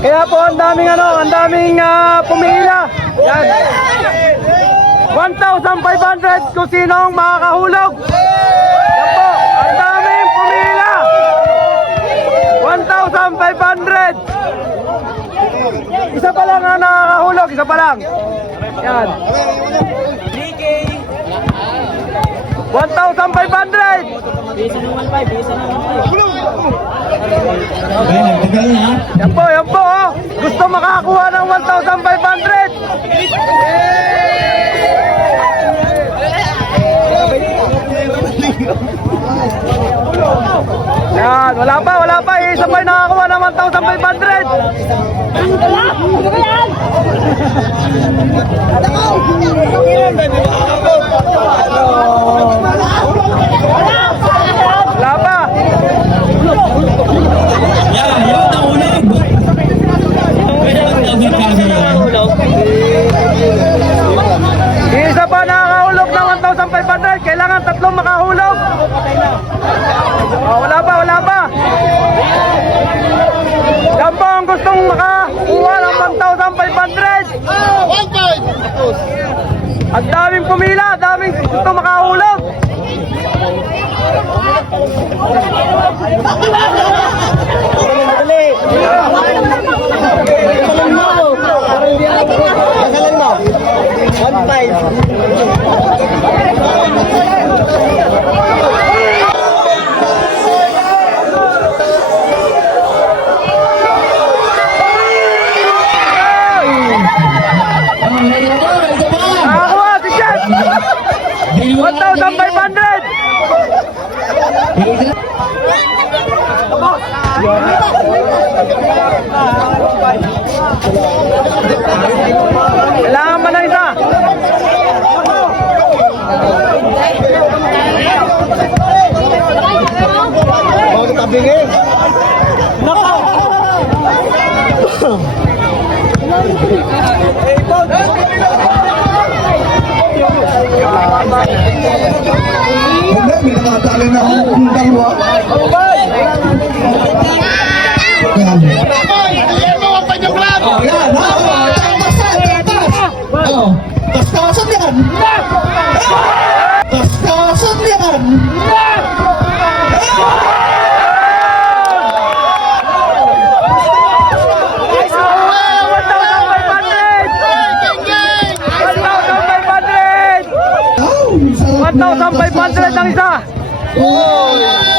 Kaya po ang daming ano, ang daming ah, pumila. Yan. 1,500 kung sinong makakahulog. Yan po, ang daming pumila. 1,500. Isa pa lang ang nakakahulog, isa pa lang. Yan. 1,500. Okay, nagtagal na. Yan po, yan po. Oh. Gusto makakuha ng 1,500. Yan, wala pa, wala pa. Isa pa yung nakakuha ng 1,500. Wala pa. Yan, yun ang ulag. Pwede ba tabig ka sa yan? Isa pa nakakahulog ng 1,500. Kailangan tatlong makahulog. Oh, wala pa, wala pa. Yan po ang gustong makakuha ng 1,500. Ang daming pumila, daming gusto makahulog. 1,500. Kailangan mo na isa. Hindi, nakatali na akong dalawa. Yan. Oh, yan. Oh, tampasan, tampas. Oh, tastasan yan. Tastasan yan. Oh, sarap 1,500 ang isa. Oh,